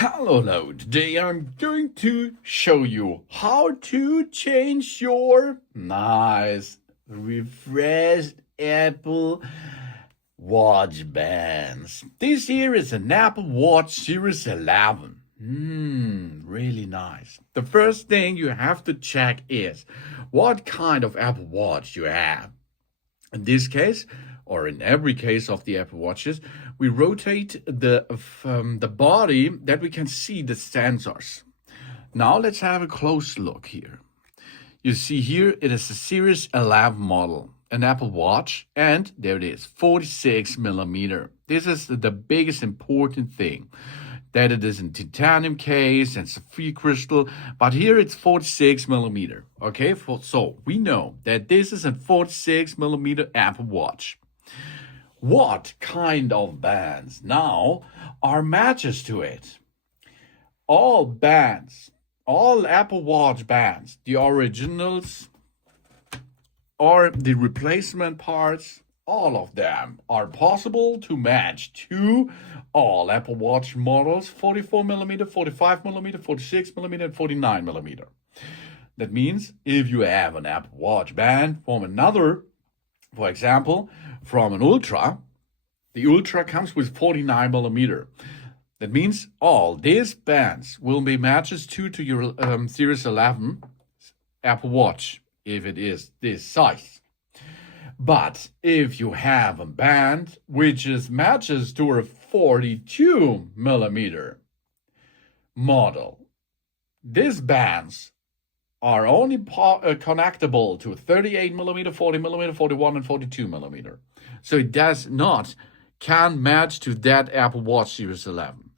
Hello, today I'm going to show you how to change your nice refreshed Apple Watch bands. This here is an Apple Watch Series 11. Really nice. The first thing you have to check is what kind of Apple Watch you have. In this case, or in every case of the Apple Watches, we rotate the body that we can see the sensors. Now let's have a close look here. You see here it is a Series 11 model, an Apple Watch, and there it is, 46 millimeter. This is the biggest important thing, that it is in titanium case and sapphire crystal, but here it's 46 millimeter. Okay, so we know that this is a 46 millimeter Apple Watch. What kind of bands now are matches to it? All bands, all Apple Watch bands, the originals or the replacement parts, all of them are possible to match to all Apple Watch models, 44 millimeter, 45 millimeter, 46 millimeter, and 49 millimeter. That means if you have an Apple Watch band from another, for example, from an Ultra, the Ultra comes with 49 millimeter. That means all these bands will be matches to your Series 11 Apple Watch, if it is this size. But if you have a band which is matches to a 42 millimeter model, these bands are only connectable to 38 millimeter, 40 millimeter, 41, and 42 millimeter. So it can match to that Apple Watch Series 11.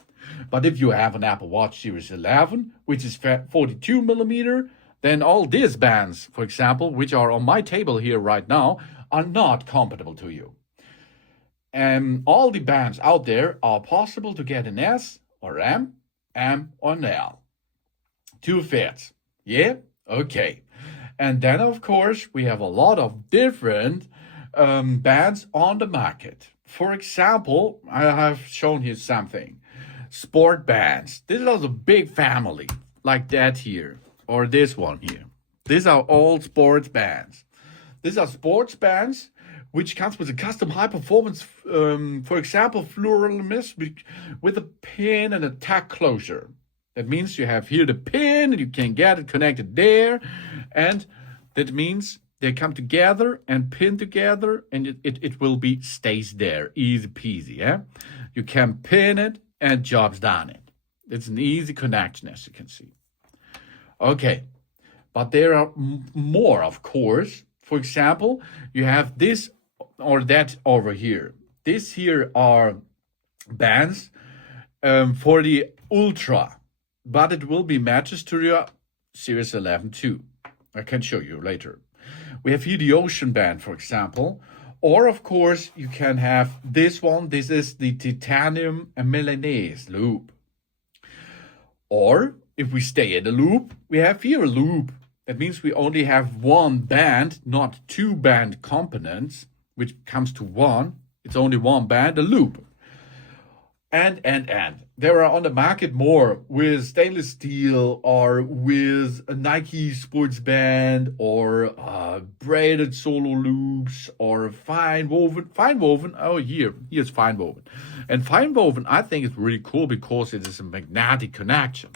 But if you have an Apple Watch Series 11, which is 42 millimeter, then all these bands, for example, which are on my table here right now, are not compatible to you. And all the bands out there are possible to get an S or M or an L. Two fits. Yeah? Okay. And then, of course, we have a lot of different bands on the market. For example, I have shown you something. Sport bands. This is a big family, like that here, or this one here. These are all sports bands. These are sports bands which comes with a custom high performance, for example, fluorolimist with a pin and a tag closure. That means you have here the pin and you can get it connected there. And that means they come together and pin together and it will stays there. Easy peasy, yeah? You can pin it and job's done it. It's an easy connection, as you can see. Okay, but there are more, of course. For example, you have this or that over here. This here are bands for the Ultra, but it will be matches to your Series 11 too. I can show you later. We have here the Ocean band, for example. Or, of course, you can have this one. This is the titanium Milanese loop. Or, if we stay at a loop, we have here a loop. That means we only have one band, not two band components, which comes to one. It's only one band, a loop. And. There are on the market more with stainless steel or with a Nike sports band or braided solo loops or fine woven. Oh, here's fine woven. And fine woven, I think is really cool because it is a magnetic connection.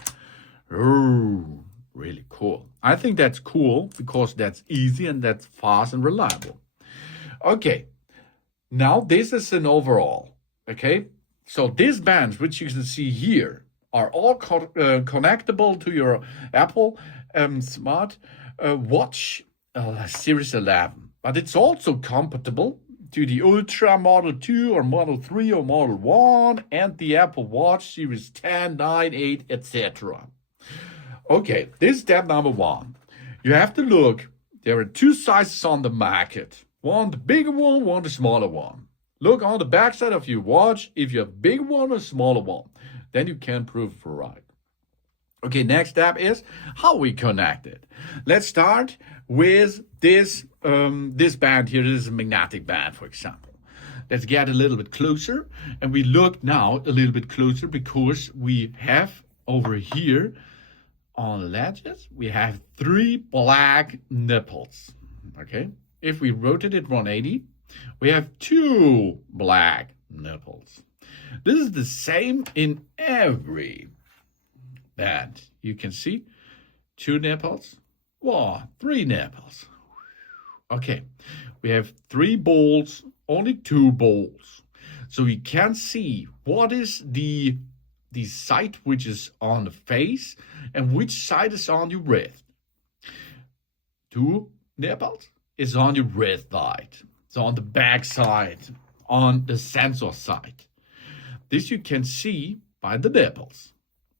Oh, really cool. I think that's cool because that's easy and that's fast and reliable. Okay, now this is an overall, okay? So these bands, which you can see here, are all connectable to your Apple Smart Watch Series 11. But it's also compatible to the Ultra Model 2 or Model 3 or Model 1 and the Apple Watch Series 10, 9, 8, etc. Okay, this is step number one. You have to look. There are two sizes on the market. One, the bigger one the smaller one. Look on the backside of your watch if you have a big one or a smaller one. Then you can prove it right. Okay, next step is how we connect it. Let's start with this band here. This is a magnetic band, for example. let's get a little bit closer. And we look now a little bit closer because we have over here on the ledges, we have 3 black nipples. Okay, if we rotate it 180, we have 2 black nipples. This is the same in every band. You can see 2 nipples, 3 nipples. Okay, we have 3 balls, only 2 balls. So we can see what is the side which is on the face and which side is on your wrist. 2 nipples is on your wrist side. So on the back side, on the sensor side. This you can see by the nipples.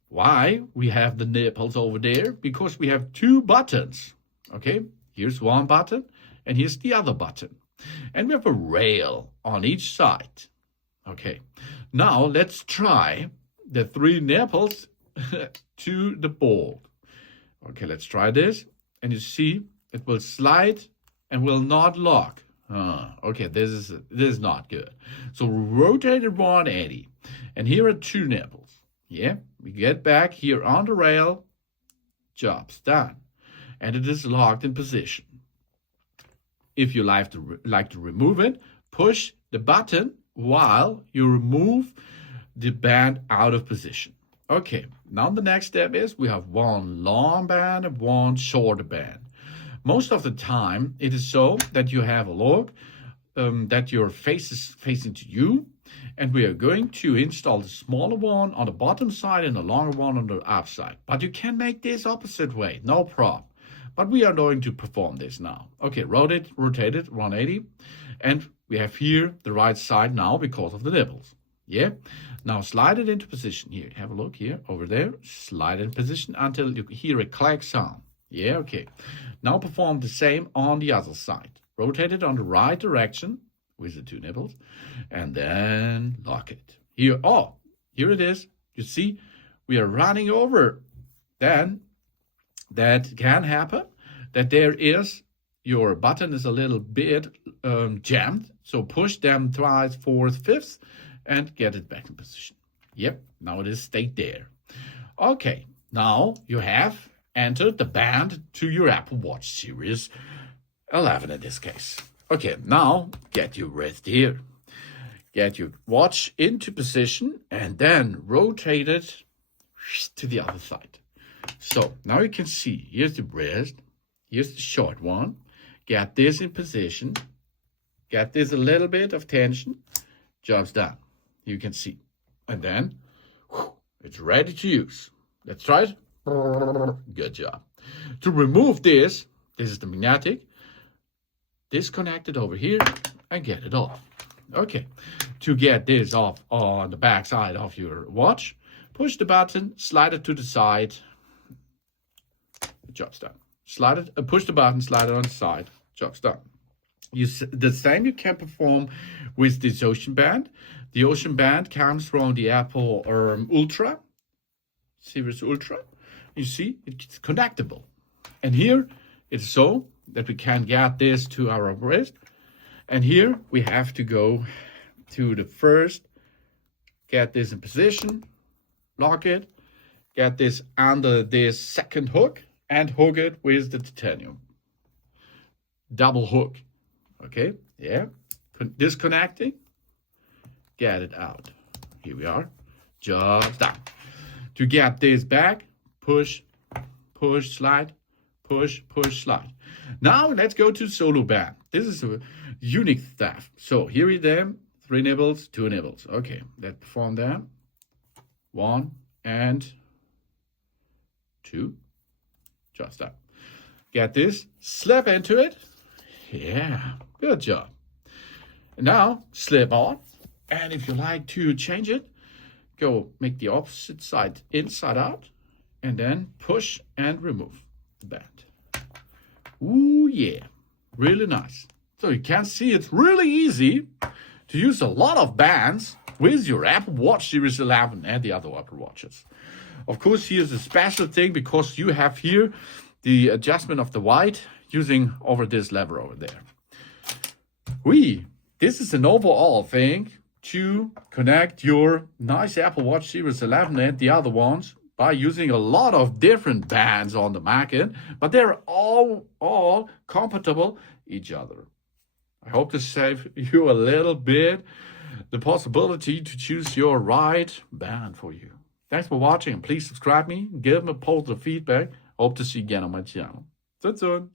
Why we have the nipples over there? Because we have 2 buttons. Okay, here's one button and here's the other button. And we have a rail on each side. Okay, now let's try the 3 nipples to the ball. Okay, let's try this. And you see it will slide and will not lock. Okay, this is not good. So rotate it 180. And here are 2 nipples. Yeah, we get back here on the rail. Job's done. And it is locked in position. If you like to remove it, push the button while you remove the band out of position. Okay, now the next step is we have 1 long band and 1 shorter band. Most of the time, it is so that you have a look that your face is facing to you, and we are going to install the smaller one on the bottom side and the longer one on the upside. But you can make this opposite way, no problem. But we are going to perform this now. Okay, rotate it 180, and we have here the right side now because of the nipples. Yeah, now slide it into position here. Have a look here, over there. Slide it in position until you hear a clack sound. Yeah, okay. Now perform the same on the other side. Rotate it on the right direction with the 2 nipples and then lock it. Here, here it is. You see, we are running over. Then that can happen that there is, your button is a little bit jammed. So push them twice, 4th, 5th and get it back in position. Yep, now it is stayed there. Okay, now you have entered the band to your Apple Watch Series 11 in this case. Okay, now get your wrist here. Get your watch into position and then rotate it to the other side. So now you can see, here's the wrist, here's the short one. Get this in position. Get this a little bit of tension. Job's done. You can see. And then it's ready to use. Let's try it. Good job. To remove this is the magnetic. Disconnect it over here and get it off. Okay. To get this off on the back side of your watch, push the button, slide it to the side. Job's done. Slide it, push the button, slide it on the side. Job's done. The same you can perform with this Ocean Band. The Ocean Band comes from the Apple Ultra, Series Ultra. You see, it's connectable. And here it's so that we can get this to our wrist. And here we have to go to the first, get this in position, lock it, get this under this second hook, and hook it with the titanium. Double hook. Okay, yeah. Disconnecting. Get it out. Here we are. Job's done. To get this back, push, push, slide, push, push, slide. Now let's go to solo band. This is a unique stuff. So here is them, 3 nibbles, 2 nibbles. Okay, let's perform that. 1 and 2. Just that. Get this, slip into it. Yeah, good job. Now slip on. And if you like to change it, go make the opposite side inside out and then push and remove the band. Ooh, yeah, really nice. So you can see it's really easy to use a lot of bands with your Apple Watch Series 11 and the other Apple Watches. Of course, here's a special thing because you have here the adjustment of the weight using over this lever over there. this is an overall thing to connect your nice Apple Watch Series 11 and the other ones by using a lot of different bands on the market, but they're all compatible each other. I hope to save you a little bit the possibility to choose your right band for you. Thanks for watching, and please subscribe me, give me positive feedback. Hope to see you again on my channel. Soon.